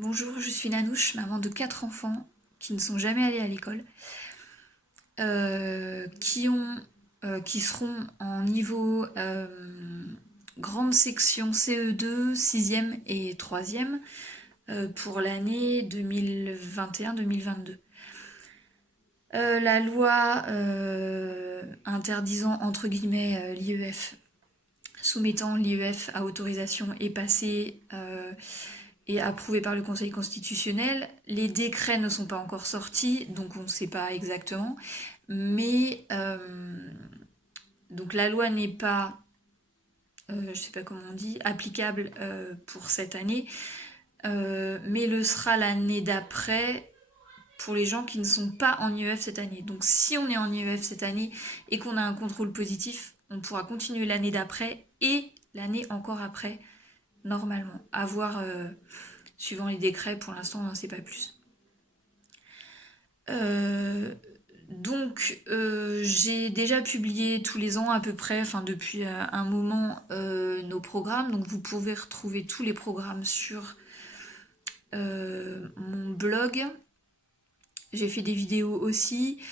Bonjour, je suis Nanouche, maman de 4 enfants qui ne sont jamais allés à l'école, qui seront en niveau grande section CE2, 6e et 3e pour l'année 2021-2022. La loi interdisant entre guillemets l'IEF, soumettant l'IEF à autorisation est passée et approuvé par le Conseil constitutionnel. Les décrets ne sont pas encore sortis, donc on ne sait pas exactement. Mais donc la loi n'est pas, je ne sais pas comment on dit, applicable pour cette année, mais le sera l'année d'après pour les gens qui ne sont pas en IEF cette année. Donc si on est en IEF cette année et qu'on a un contrôle positif, on pourra continuer l'année d'après et l'année encore après, normalement. À voir suivant les décrets, pour l'instant on n'en sait pas plus. Euh, j'ai déjà publié tous les ans à peu près, enfin depuis un moment, nos programmes. Donc vous pouvez retrouver tous les programmes sur mon blog. J'ai fait des vidéos aussi.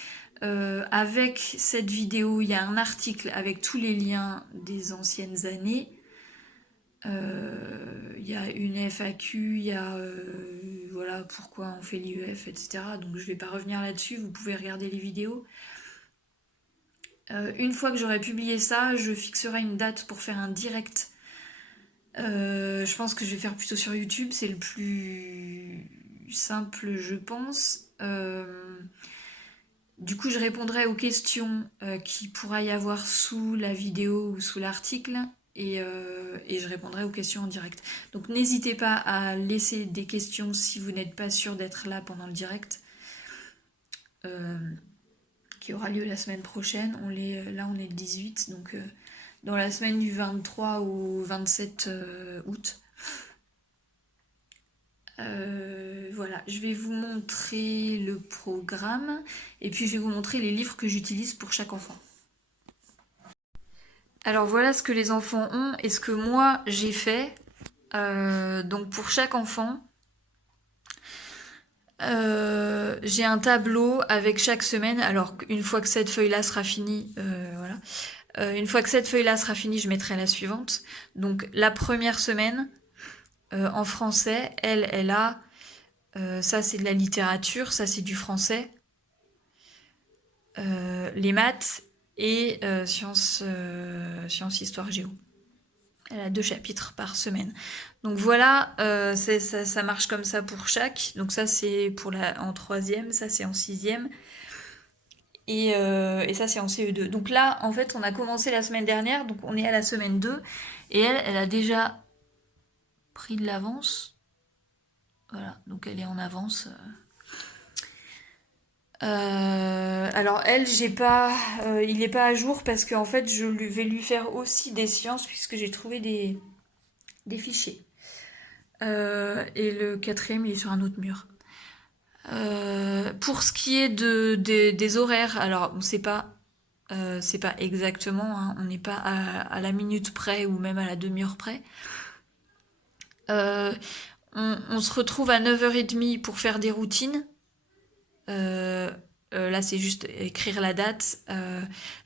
Avec cette vidéo, il y a un article avec tous les liens des anciennes années. Il y a une FAQ, il y a voilà pourquoi on fait l'IEF, etc. Donc je vais pas revenir là-dessus, vous pouvez regarder les vidéos. Une fois que j'aurai publié ça, je fixerai une date pour faire un direct. Je pense que je vais faire plutôt sur YouTube, c'est le plus simple, je pense. Du coup, je répondrai aux questions qu'il pourra y avoir sous la vidéo ou sous l'article et je répondrai aux questions en direct. Donc n'hésitez pas à laisser des questions si vous n'êtes pas sûr d'être là pendant le direct qui aura lieu la semaine prochaine. Là, on est le 18, donc dans la semaine du 23 au 27 août. Voilà, je vais vous montrer le programme et puis je vais vous montrer les livres que j'utilise pour chaque enfant. Alors voilà ce que les enfants ont et ce que moi j'ai fait. Donc pour chaque enfant, j'ai un tableau avec chaque semaine. Alors une fois que cette feuille-là sera finie, voilà. Une fois que cette feuille-là sera finie, je mettrai la suivante. Donc la première semaine, en français, elle a ça c'est de la littérature, ça c'est du français, les maths et sciences, histoire, géo. Elle a 2 chapitres par semaine. Donc voilà, ça marche comme ça pour chaque. Donc ça c'est en 3e, ça c'est en 6e. Et ça c'est en CE2. Donc là, en fait, on a commencé la semaine dernière, donc on est à la semaine 2. Et elle a déjà pris de l'avance. Voilà, donc elle est en avance. Alors elle, il n'est pas à jour parce qu'en fait, vais lui faire aussi des sciences puisque j'ai trouvé des fichiers. Et le 4e, il est sur un autre mur. Pour ce qui est des horaires, alors c'est pas exactement, hein, on n'est pas à la minute près ou même à la demi-heure près. Euh, on se retrouve à 9h30 pour faire des routines. Là, c'est juste écrire la date.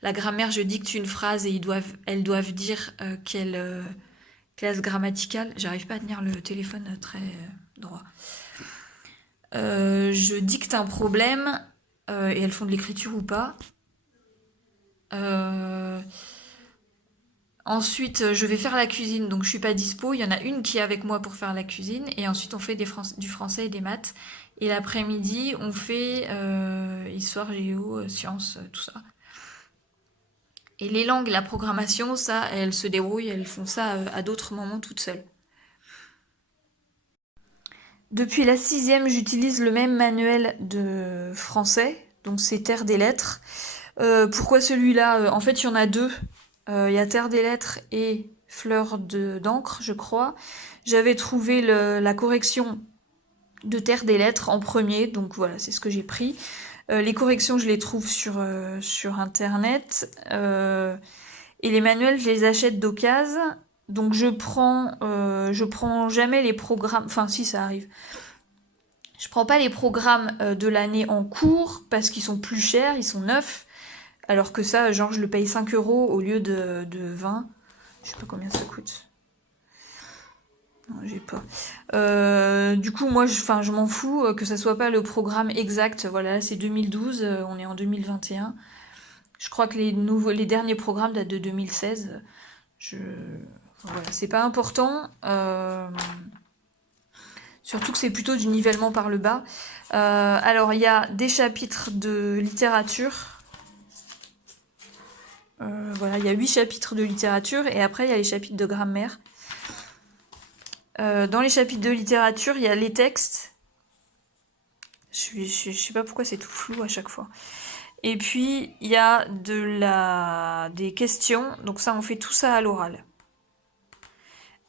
La grammaire, je dicte une phrase et elles doivent dire quelle classe grammaticale. J'arrive pas à tenir le téléphone très droit. Je dicte un problème et elles font de l'écriture ou pas. Ensuite, je vais faire la cuisine, donc je suis pas dispo. Il y en a une qui est avec moi pour faire la cuisine, et ensuite on fait du français et des maths. Et l'après-midi, on fait histoire, géo, sciences, tout ça. Et les langues, la programmation, ça, elles se débrouillent, elles font ça à d'autres moments toutes seules. Depuis la 6e, j'utilise le même manuel de français, donc c'est Terre des lettres. Pourquoi celui-là? En fait, il y en a deux. Il y a Terre des lettres et Fleur d'encre, je crois. J'avais trouvé la correction de Terre des lettres en premier, donc voilà, c'est ce que j'ai pris. Les corrections, je les trouve sur Internet. Et les manuels, je les achète d'occasion. Donc je prends jamais les programmes. Enfin, si ça arrive. Je prends pas les programmes de l'année en cours parce qu'ils sont plus chers, ils sont neufs. Alors que ça, genre, je le paye 5 euros au lieu de 20. Je sais pas combien ça coûte. Non, j'ai pas. Du coup, moi, je m'en fous que ça soit pas le programme exact. Voilà, là, c'est 2012, on est en 2021. Je crois que les derniers programmes datent de 2016. Je... Voilà, c'est pas important. Surtout que c'est plutôt du nivellement par le bas. Alors, il y a des chapitres de littérature. Voilà, il y a 8 chapitres de littérature et après, il y a les chapitres de grammaire. Dans les chapitres de littérature, il y a les textes. Je sais pas pourquoi c'est tout flou à chaque fois. Et puis, il y a des questions. Donc ça, on fait tout ça à l'oral.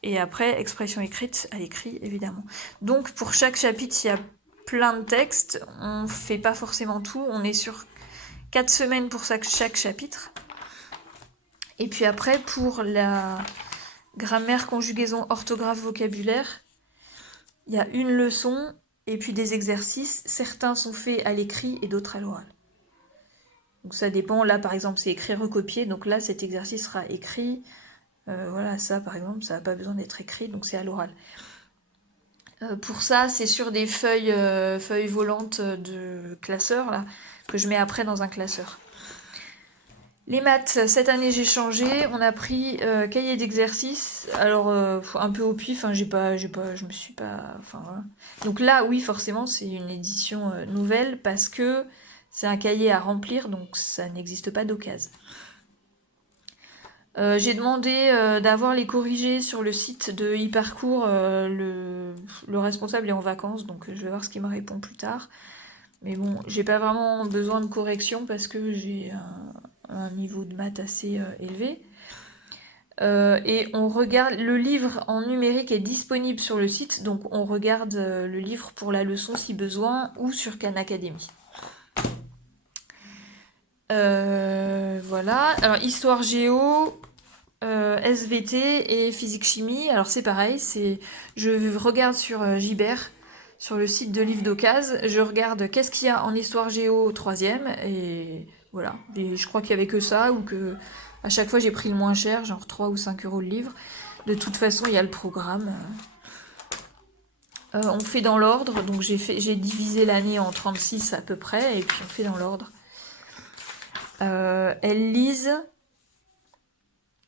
Et après, expression écrite à l'écrit, évidemment. Donc, pour chaque chapitre, il y a plein de textes. On fait pas forcément tout. On est sur 4 semaines pour chaque chapitre. Et puis après, pour la grammaire, conjugaison, orthographe, vocabulaire, il y a une leçon et puis des exercices. Certains sont faits à l'écrit et d'autres à l'oral. Donc ça dépend. Là, par exemple, c'est écrire, recopier. Donc là, cet exercice sera écrit. Voilà, ça, par exemple, ça n'a pas besoin d'être écrit, donc c'est à l'oral. Pour ça, c'est sur des feuilles volantes de classeur, là, que je mets après dans un classeur. Les maths, cette année j'ai changé, on a pris cahier d'exercice, alors un peu au pif, hein, je me suis pas, enfin voilà. Donc là, oui, forcément, c'est une édition nouvelle parce que c'est un cahier à remplir, donc ça n'existe pas d'occasion. J'ai demandé d'avoir les corrigés sur le site de e-parcours. Le responsable est en vacances, donc je vais voir ce qu'il me répond plus tard. Mais bon, j'ai pas vraiment besoin de correction parce que j'ai un niveau de maths assez élevé. Et on regarde, le livre en numérique est disponible sur le site, donc on regarde le livre pour la leçon si besoin ou sur Khan Academy. Voilà. Alors, histoire géo, SVT et physique-chimie. Alors, c'est pareil, je regarde sur Gibert, sur le site de livres d'occasion, je regarde qu'est-ce qu'il y a en histoire géo au 3e, et voilà. Et je crois qu'il y avait que ça, ou que à chaque fois j'ai pris le moins cher, genre 3 ou 5 euros le livre. De toute façon, il y a le programme. On fait dans l'ordre, donc j'ai divisé l'année en 36 à peu près, et puis on fait dans l'ordre. Elles lisent,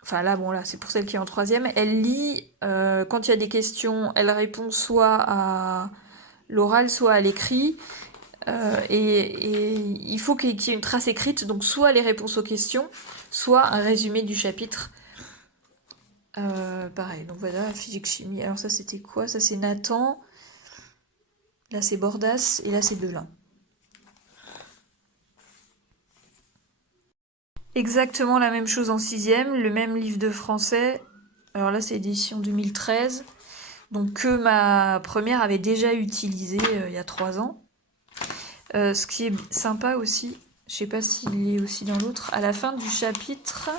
enfin là, bon là, c'est pour celle qui est en 3e, elle lit, quand il y a des questions, elle répond soit à l'oral, soit à l'écrit, et il faut qu'il y ait une trace écrite, donc soit les réponses aux questions, soit un résumé du chapitre. Pareil, donc voilà, physique-chimie, alors ça c'était quoi? Ça c'est Nathan, là c'est Bordas, et là c'est Delin. Exactement la même chose en 6e, le même livre de français. Alors là, c'est édition 2013. Donc que ma première avait déjà utilisé il y a 3 ans. Ce qui est sympa aussi, je sais pas s'il est aussi dans l'autre, à la fin du chapitre,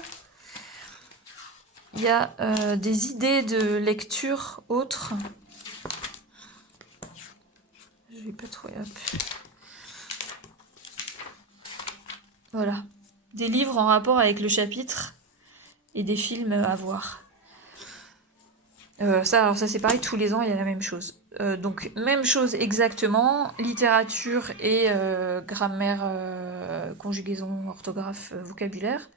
il y a des idées de lecture autres. Je vais pas trouver. Hop. Voilà. Des livres en rapport avec le chapitre et des films à voir. Alors ça c'est pareil, tous les ans il y a la même chose. Donc même chose exactement, littérature et grammaire, conjugaison, orthographe, vocabulaire.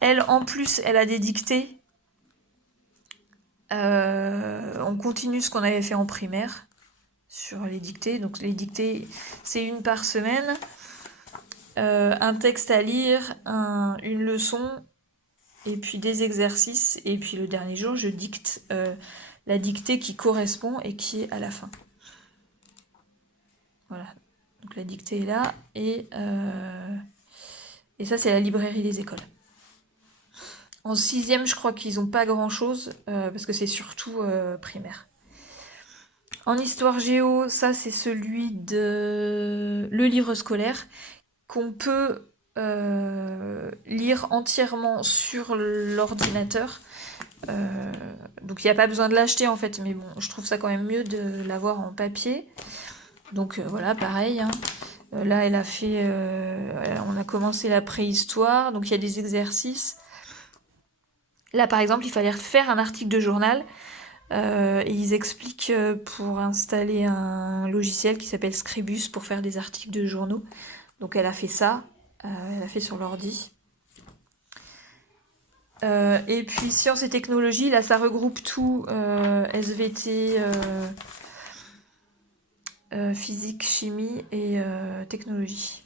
Elle en plus elle a des dictées. On continue ce qu'on avait fait en primaire sur les dictées. Donc les dictées c'est une par semaine. Un texte à lire, une leçon, et puis des exercices, et puis le dernier jour, je dicte la dictée qui correspond et qui est à la fin. Voilà, donc la dictée est là, et ça c'est la librairie des écoles. En 6e, je crois qu'ils n'ont pas grand-chose, parce que c'est surtout primaire. En histoire géo, ça c'est celui de le livre scolaire, qu'on peut lire entièrement sur l'ordinateur. Donc il n'y a pas besoin de l'acheter en fait, mais bon, je trouve ça quand même mieux de l'avoir en papier. Donc voilà, pareil, hein. Là, elle a fait, on a commencé la préhistoire, donc il y a des exercices. Là, par exemple, il fallait faire un article de journal. Et ils expliquent pour installer un logiciel qui s'appelle Scribus pour faire des articles de journaux. Donc elle a fait ça, elle a fait sur l'ordi. Et puis sciences et technologies, là ça regroupe tout, SVT, physique, chimie et technologie.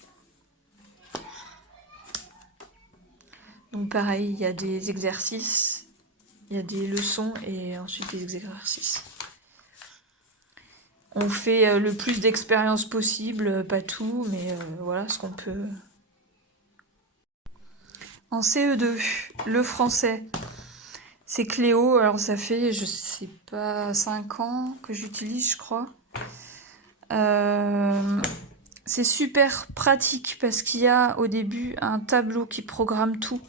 Donc pareil, il y a des exercices, il y a des leçons et ensuite des exercices. On fait le plus d'expériences possible, pas tout, mais voilà ce qu'on peut. En CE2, le français, c'est Cléo. Alors ça fait, je sais pas, 5 ans que j'utilise, je crois. C'est super pratique parce qu'il y a au début un tableau qui programme tout.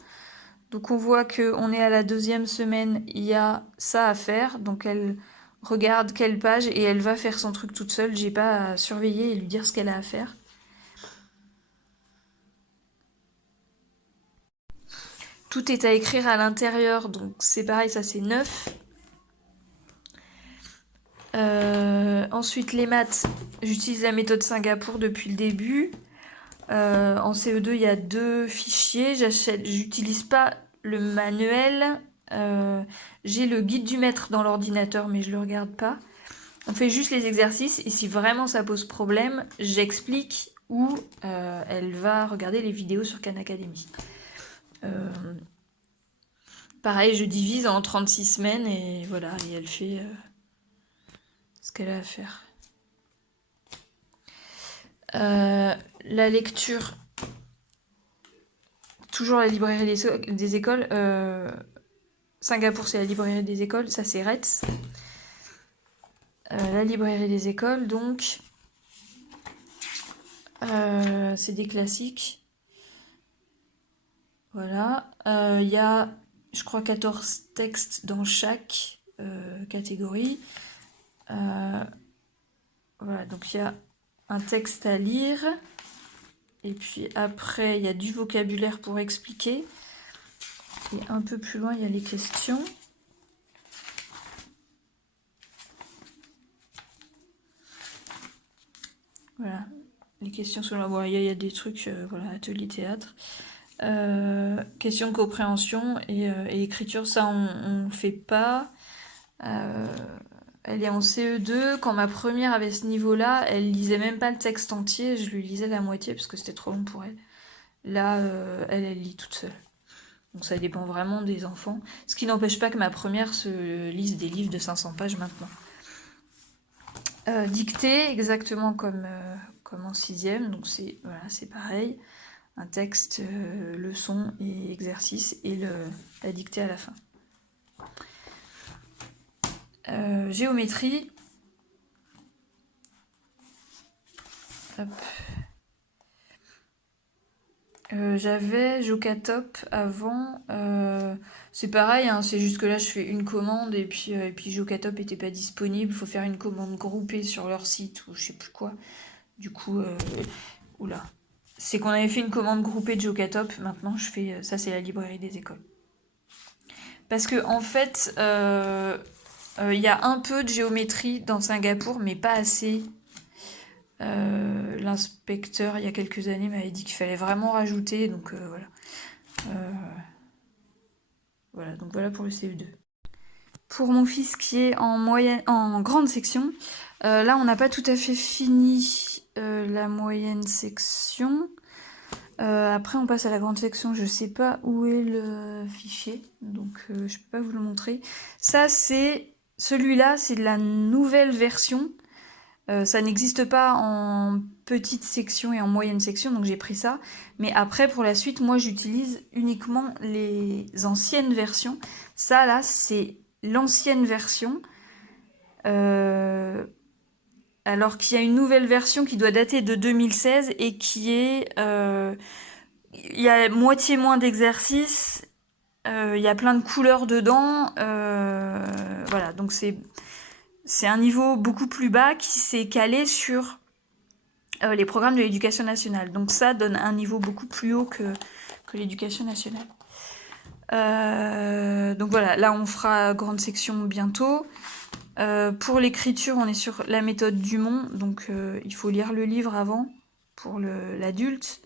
Donc on voit qu'on est à la 2e semaine, il y a ça à faire. Donc elle regarde quelle page et elle va faire son truc toute seule. J'ai pas à surveiller et lui dire ce qu'elle a à faire. Tout est à écrire à l'intérieur, donc c'est pareil, ça c'est 9. Ensuite, les maths, j'utilise la méthode Singapour depuis le début. En CE2, il y a 2 fichiers. J'utilise pas le manuel. J'ai le guide du maître dans l'ordinateur, mais je le regarde pas. On fait juste les exercices et si vraiment ça pose problème, j'explique ou elle va regarder les vidéos sur Khan Academy. Pareil, je divise en 36 semaines et voilà, et elle fait ce qu'elle a à faire. La lecture, toujours la librairie des écoles. Singapour, c'est la librairie des écoles, ça c'est Retz. La librairie des écoles, donc, c'est des classiques. Voilà. Il y a, je crois, 14 textes dans chaque catégorie. Voilà, donc il y a un texte à lire. Et puis après, il y a du vocabulaire pour expliquer. Et un peu plus loin, il y a les questions. Voilà, les questions sur la voie. Il y a des trucs, voilà, atelier théâtre. Questions de compréhension et écriture, ça on fait pas. Elle est en CE2. Quand ma première avait ce niveau-là, elle lisait même pas le texte entier. Je lui lisais la moitié parce que c'était trop long pour elle. Là, elle lit toute seule. Donc ça dépend vraiment des enfants. Ce qui n'empêche pas que ma première se lise des livres de 500 pages maintenant. Dictée, exactement comme en 6e. Donc c'est voilà, c'est pareil. Un texte, leçon et exercice et la dictée à la fin. Géométrie. Hop. J'avais Jocatop avant. C'est pareil, hein, c'est juste que là je fais une commande et puis Jocatop était pas disponible. Il faut faire une commande groupée sur leur site ou je sais plus quoi. Du coup, oula. C'est qu'on avait fait une commande groupée de Jocatop. Maintenant je fais ça, c'est la librairie des écoles. Parce que en fait, il y a un peu de géométrie dans Singapour, mais pas assez. L'inspecteur, il y a quelques années, m'avait dit qu'il fallait vraiment rajouter, donc voilà. Voilà, donc voilà pour le CE2. Pour mon fils qui est en grande section, là on n'a pas tout à fait fini la moyenne section. Après on passe à la grande section, je sais pas où est le fichier, donc je peux pas vous le montrer. Ça c'est, celui-là c'est de la nouvelle version. Ça n'existe pas en petite section et en moyenne section, donc j'ai pris ça. Mais après, pour la suite, moi, j'utilise uniquement les anciennes versions. Ça, là, c'est l'ancienne version. Alors qu'il y a une nouvelle version qui doit dater de 2016 et qui est... il y a moitié moins d'exercices, il y a plein de couleurs dedans. Voilà, donc c'est un niveau beaucoup plus bas qui s'est calé sur les programmes de l'éducation nationale. Donc ça donne un niveau beaucoup plus haut que l'éducation nationale. Donc voilà, là on fera grande section bientôt. Pour l'écriture, on est sur la méthode Dumont, donc il faut lire le livre avant pour l'adulte.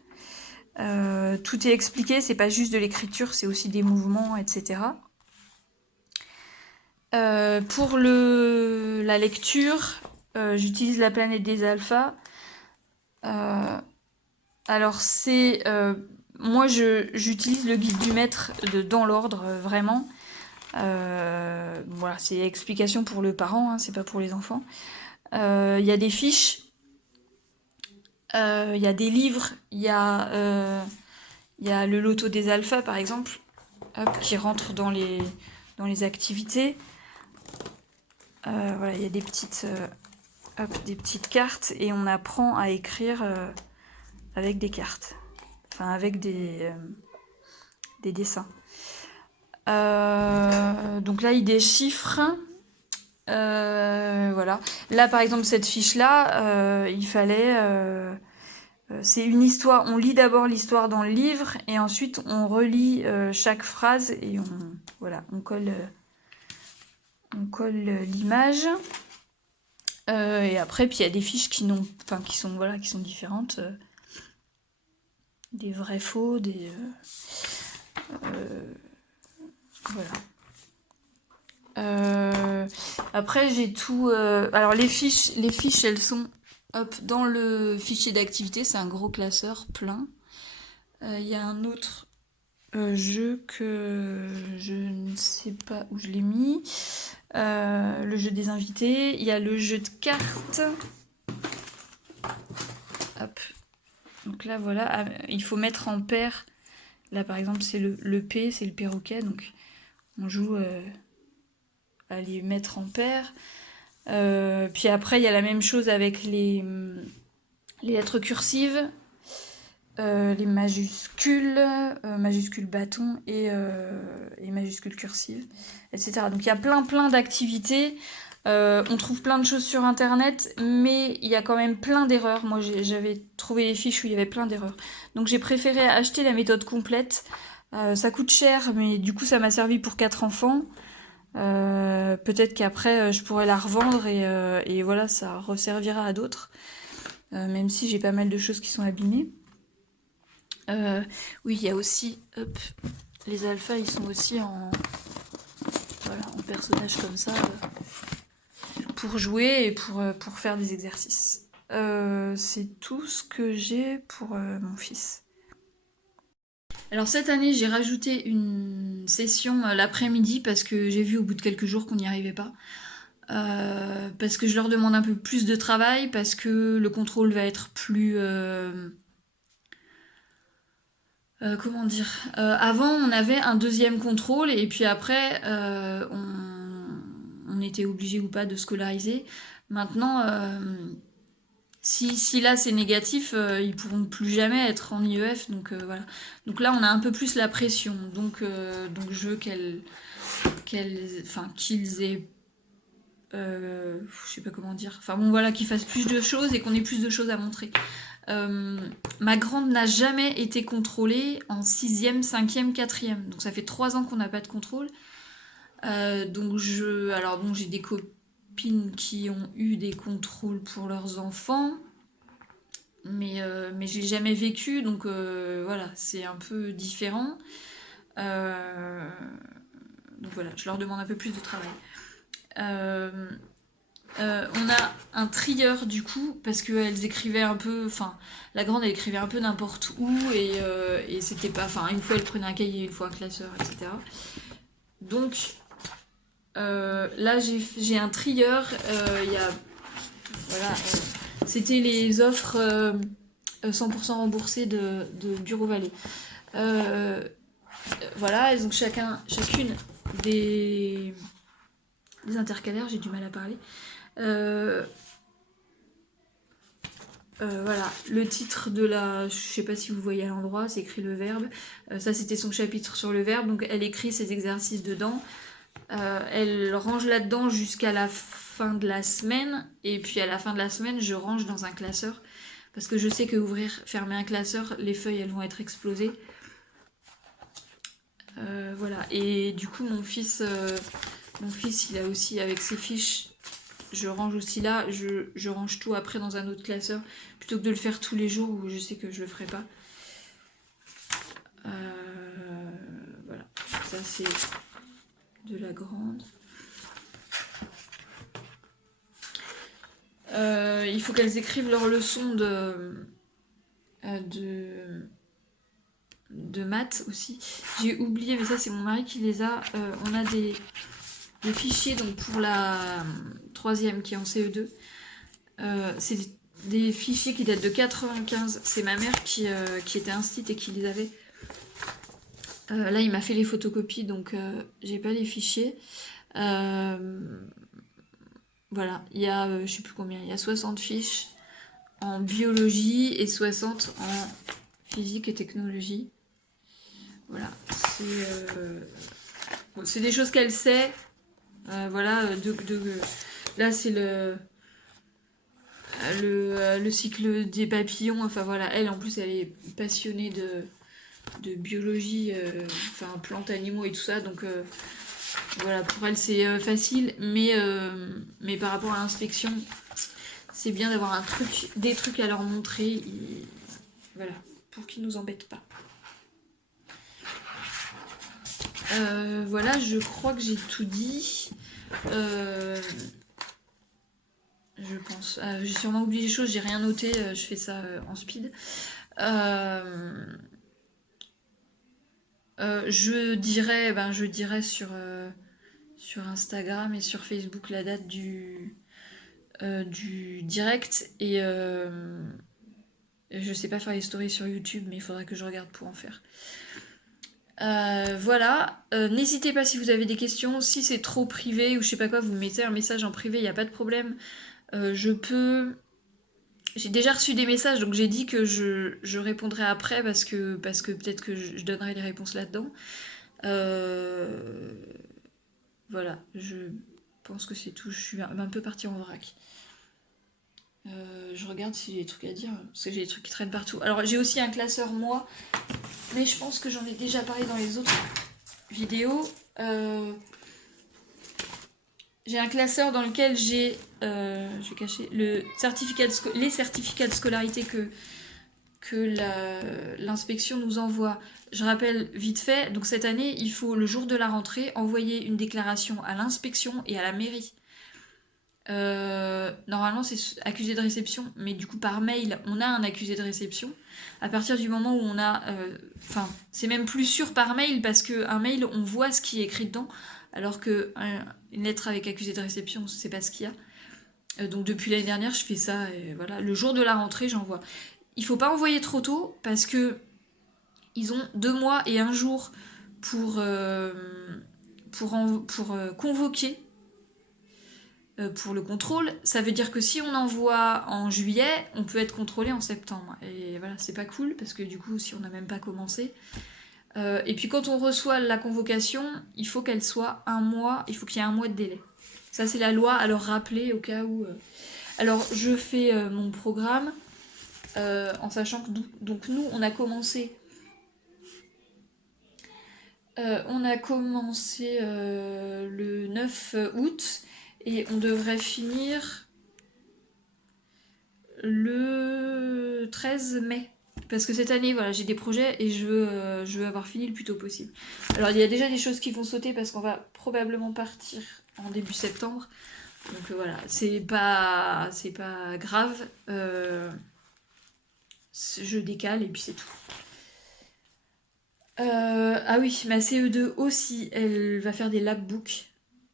Tout est expliqué, c'est pas juste de l'écriture, c'est aussi des mouvements, etc. Pour la lecture, j'utilise La planète des alphas. Alors c'est... moi j'utilise le guide du maître dans l'ordre, vraiment. Voilà, c'est explication pour le parent, hein, c'est pas pour les enfants. Il y a des fiches, il y a des livres, il y a le loto des alphas par exemple, hop, qui rentre dans les activités. Voilà, il y a des petites cartes et on apprend à écrire avec des cartes, enfin avec des dessins. Donc là, il déchiffre. Voilà. Là, par exemple, cette fiche-là, il fallait... c'est une histoire. On lit d'abord l'histoire dans le livre et ensuite on relit chaque phrase et on colle l'image. Et après, puis il y a des fiches qui sont différentes. Des vrais faux, voilà. Après, j'ai tout... alors, les fiches, elles sont dans le fichier d'activité. C'est un gros classeur plein. Il y a un autre jeu que je ne sais pas où je l'ai mis. Le jeu des invités. Il y a le jeu de cartes. Hop. Donc là, voilà. Il faut mettre en paire. Là, par exemple, c'est le P, c'est le perroquet. Donc, on joue... à les mettre en paire. Puis après, il y a la même chose avec les lettres cursives, les majuscules, majuscules bâton et majuscules cursives, etc. Donc il y a plein d'activités. On trouve plein de choses sur internet, mais il y a quand même plein d'erreurs. Moi, j'avais trouvé les fiches où il y avait plein d'erreurs. Donc j'ai préféré acheter la méthode complète. Ça coûte cher, mais du coup, ça m'a servi pour 4 enfants. Peut-être qu'après je pourrais la revendre et voilà, ça resservira à d'autres, même si j'ai pas mal de choses qui sont abîmées. Oui, il y a aussi les alphas, ils sont aussi en personnages comme ça, pour jouer et pour faire des exercices. C'est tout ce que j'ai pour mon fils. Alors cette année, j'ai rajouté une session l'après-midi parce que j'ai vu au bout de quelques jours qu'on n'y arrivait pas. Parce que je leur demande un peu plus de travail, parce que le contrôle va être plus... comment dire, avant, on avait un deuxième contrôle et puis après, on était obligé ou pas de scolariser. Maintenant, si là c'est négatif, ils pourront plus jamais être en IEF, donc voilà. Donc là, on a un peu plus la pression. Donc je veux qu'ils aient... je sais pas comment dire. Enfin bon, voilà, qu'ils fassent plus de choses et qu'on ait plus de choses à montrer. Ma grande n'a jamais été contrôlée en 6e, 5e, 4e. Donc ça fait 3 ans qu'on n'a pas de contrôle. Alors bon, j'ai des copines qui ont eu des contrôles pour leurs enfants. Mais je l'ai jamais vécu, donc voilà, c'est un peu différent. Donc voilà, je leur demande un peu plus de travail. On a un trieur du coup, parce qu'elles écrivaient un peu, enfin, la grande elle écrivait un peu n'importe où, et c'était pas, enfin, une fois elle prenait un cahier, une fois un classeur, etc. Donc là j'ai un trieur, il y a, voilà, c'était les offres 100% remboursées de Bureau Vallée. Voilà, elles ont chacune des intercalaires, j'ai du mal à parler. Voilà, le titre de je sais pas si vous voyez à l'endroit, c'est écrit le verbe. Ça, c'était son chapitre sur le verbe, donc elle écrit ses exercices dedans. Elle range là-dedans jusqu'à la fin de la semaine, et puis à la fin de la semaine, je range dans un classeur, parce que je sais que fermer un classeur, les feuilles elles vont être explosées. Voilà, et du coup mon fils il a aussi avec ses fiches, je range aussi là, je range tout après dans un autre classeur, plutôt que de le faire tous les jours où je sais que je le ferai pas. Voilà, ça c'est de la grande. Il faut qu'elles écrivent leurs leçons de maths aussi. J'ai oublié, mais ça c'est mon mari qui les a. On a des fichiers donc pour la troisième qui est en CE2. C'est des fichiers qui datent de 95. C'est ma mère qui était instite et qui les avait. Là il m'a fait les photocopies donc j'ai pas les fichiers. Voilà, il y a je sais plus combien, il y a 60 fiches en biologie et 60 en physique et technologie. Voilà, c'est des choses qu'elle sait. Voilà, là c'est le cycle des papillons. Enfin voilà, elle en plus elle est passionnée de biologie, enfin plantes, animaux et tout ça. Donc voilà, pour elle c'est facile, mais par rapport à l'inspection, c'est bien d'avoir des trucs à leur montrer. Voilà, pour qu'ils nous embêtent pas. Voilà, je crois que j'ai tout dit. Je pense. J'ai sûrement oublié des choses, j'ai rien noté, je fais ça en speed. Je dirais sur Instagram et sur Facebook la date du direct et je sais pas faire les stories sur YouTube, mais il faudrait que je regarde pour en faire. Voilà, n'hésitez pas si vous avez des questions, si c'est trop privé ou je sais pas quoi, vous mettez un message en privé, il n'y a pas de problème. J'ai déjà reçu des messages, donc j'ai dit que je répondrai après parce que peut-être que je donnerai les réponses là-dedans. Voilà, je pense que c'est tout, je suis un peu partie en vrac. Je regarde si j'ai des trucs à dire, parce que j'ai des trucs qui traînent partout. Alors j'ai aussi un classeur moi, mais je pense que j'en ai déjà parlé dans les autres vidéos. J'ai un classeur dans lequel j'ai, je vais cacher, les certificats de scolarité que l'inspection nous envoie. Je rappelle vite fait, donc cette année, il faut le jour de la rentrée envoyer une déclaration à l'inspection et à la mairie. Normalement c'est accusé de réception, mais du coup par mail on a un accusé de réception. À partir du moment où on a, enfin c'est même plus sûr par mail parce que un mail on voit ce qui est écrit dedans, alors que une lettre avec accusé de réception on sait pas ce qu'il y a. Donc depuis l'année dernière je fais ça et voilà, le jour de la rentrée j'envoie. Il faut pas envoyer trop tôt parce que ils ont 2 mois et 1 jour pour convoquer pour le contrôle. Ça veut dire que si on envoie en juillet, on peut être contrôlé en septembre. Et voilà, c'est pas cool parce que du coup, si on n'a même pas commencé. Et puis quand on reçoit la convocation, il faut qu'elle soit 1 mois, il faut qu'il y ait 1 mois de délai. Ça, c'est la loi à leur rappeler au cas où. Alors, je fais mon programme en sachant que donc nous, on a commencé. Le 9 août et on devrait finir le 13 mai. Parce que cette année, voilà, j'ai des projets et je veux avoir fini le plus tôt possible. Alors, il y a déjà des choses qui vont sauter parce qu'on va probablement partir en début septembre. Donc voilà, c'est pas grave. Je décale et puis c'est tout. Ah oui, ma CE2 aussi, elle va faire des labbooks.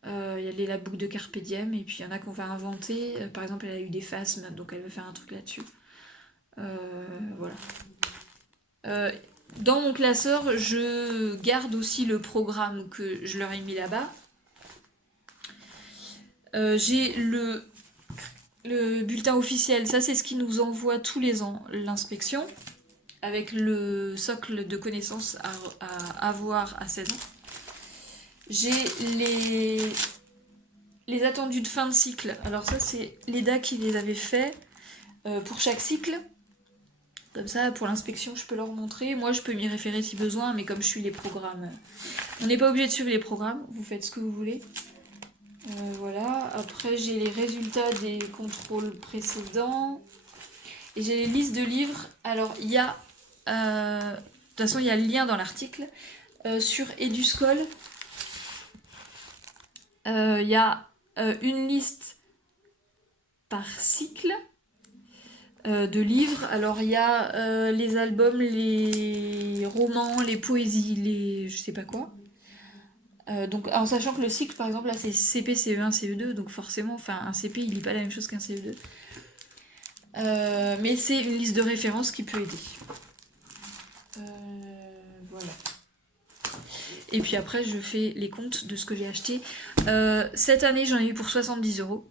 Il y a les labbooks de Carpe Diem et puis il y en a qu'on va inventer. Par exemple, elle a eu des phasmes, donc elle veut faire un truc là-dessus. Voilà. Dans mon classeur, je garde aussi le programme que je leur ai mis là-bas. J'ai le bulletin officiel, ça c'est ce qui nous envoie tous les ans l'inspection, avec le socle de connaissances à avoir à 16 ans. J'ai les attendus de fin de cycle. Alors ça, c'est l'EDA qui les avait fait pour chaque cycle. Comme ça, pour l'inspection, je peux leur montrer. Moi, je peux m'y référer si besoin, mais comme je suis les programmes, on n'est pas obligé de suivre les programmes. Vous faites ce que vous voulez. Voilà. Après, j'ai les résultats des contrôles précédents. Et j'ai les listes de livres. Alors, il y a... de toute façon, il y a le lien dans l'article. Sur Eduscol, il y a une liste par cycle de livres. Alors il y a les albums, les romans, les poésies, les je sais pas quoi. Donc en sachant que le cycle par exemple là c'est CP, CE1, CE2, donc forcément, enfin un CP il lit pas la même chose qu'un CE2. Mais c'est une liste de référence qui peut aider. Voilà. Et puis après je fais les comptes de ce que j'ai acheté. Cette année j'en ai eu pour 70 €.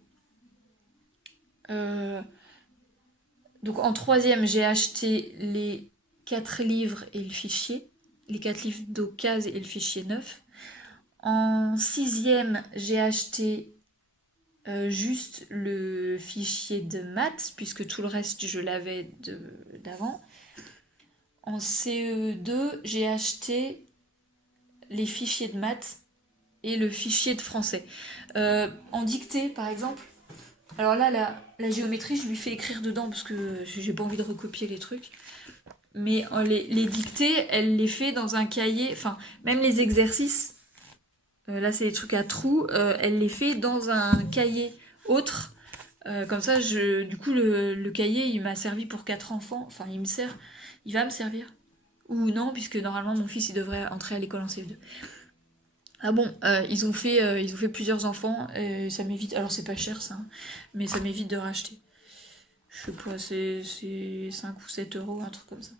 Donc en troisième, j'ai acheté les 4 livres et le fichier. Les 4 livres d'occasion et le fichier neuf. En sixième, j'ai acheté juste le fichier de maths, puisque tout le reste, je l'avais d'avant. En CE2, j'ai acheté les fichiers de maths et le fichier de français. En dictée, par exemple, alors là, la géométrie, je lui fais écrire dedans parce que j'ai pas envie de recopier les trucs. Mais les dictées, elle les fait dans un cahier, enfin, même les exercices, là c'est des trucs à trous, elle les fait dans un cahier autre. Comme ça, du coup, le cahier, il m'a servi pour 4 enfants, enfin, il va me servir. Ou non, puisque normalement, mon fils, il devrait entrer à l'école en CE2. Ah bon, ils ont fait plusieurs enfants, et ça m'évite, alors c'est pas cher ça, hein, mais ça m'évite de racheter. Je sais pas, c'est 5 ou 7 €, un truc comme ça.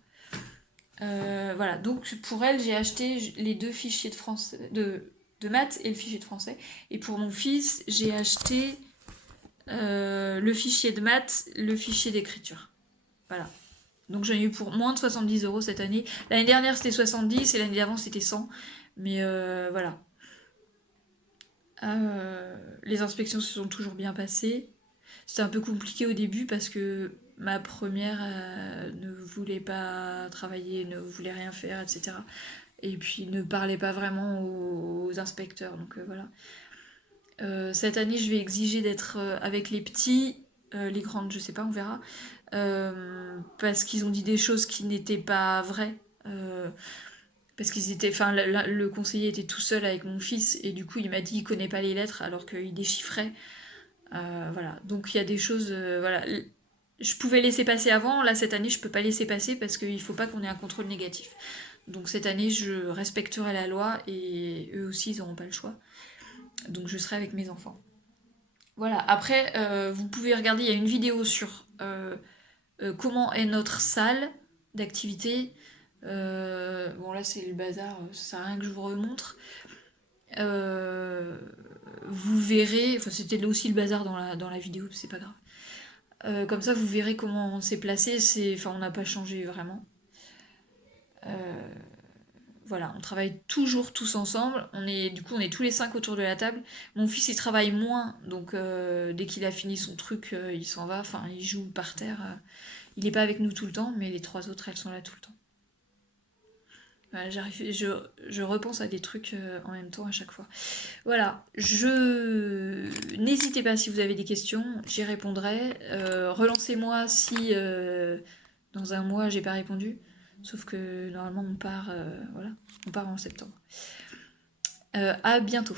Voilà, donc pour elle, j'ai acheté les 2 fichiers de français, de maths et le fichier de français. Et pour mon fils, j'ai acheté le fichier de maths, le fichier d'écriture. Voilà. Donc j'en ai eu pour moins de 70 € cette année. L'année dernière, c'était 70 et l'année d'avant, c'était 100. Mais voilà. Les inspections se sont toujours bien passées. C'était un peu compliqué au début parce que ma première ne voulait pas travailler, ne voulait rien faire, etc. Et puis ne parlait pas vraiment aux inspecteurs. Donc voilà. Cette année, je vais exiger d'être avec les petits, les grandes, je sais pas, on verra. Parce qu'ils ont dit des choses qui n'étaient pas vraies. Parce qu'ils étaient, enfin, le conseiller était tout seul avec mon fils et du coup il m'a dit il connaît pas les lettres alors qu'il déchiffrait. Voilà, donc il y a des choses, voilà. Je pouvais laisser passer avant, là cette année je peux pas laisser passer parce qu'il faut pas qu'on ait un contrôle négatif. Donc cette année je respecterai la loi et eux aussi ils n'auront pas le choix. Donc je serai avec mes enfants. Voilà, après vous pouvez regarder, il y a une vidéo sur comment est notre salle d'activité. Bon là c'est le bazar, ça sert à rien que je vous remontre. Euh, Vous verrez, enfin c'était aussi le bazar dans la vidéo, c'est pas grave. Comme ça, vous verrez comment on s'est placé. Enfin, on n'a pas changé vraiment. Euh, voilà, on travaille toujours tous ensemble. Du coup, on est tous les 5 autour de la table. Mon fils, il travaille moins, donc dès qu'il a fini son truc, il s'en va. Enfin, il joue par terre. Il n'est pas avec nous tout le temps, mais les 3 autres, elles sont là tout le temps. Voilà, je repense à des trucs en même temps à chaque fois. Voilà, n'hésitez pas si vous avez des questions, j'y répondrai. Relancez-moi si dans un mois j'ai pas répondu. Sauf que normalement on part, voilà, on part en septembre. À bientôt.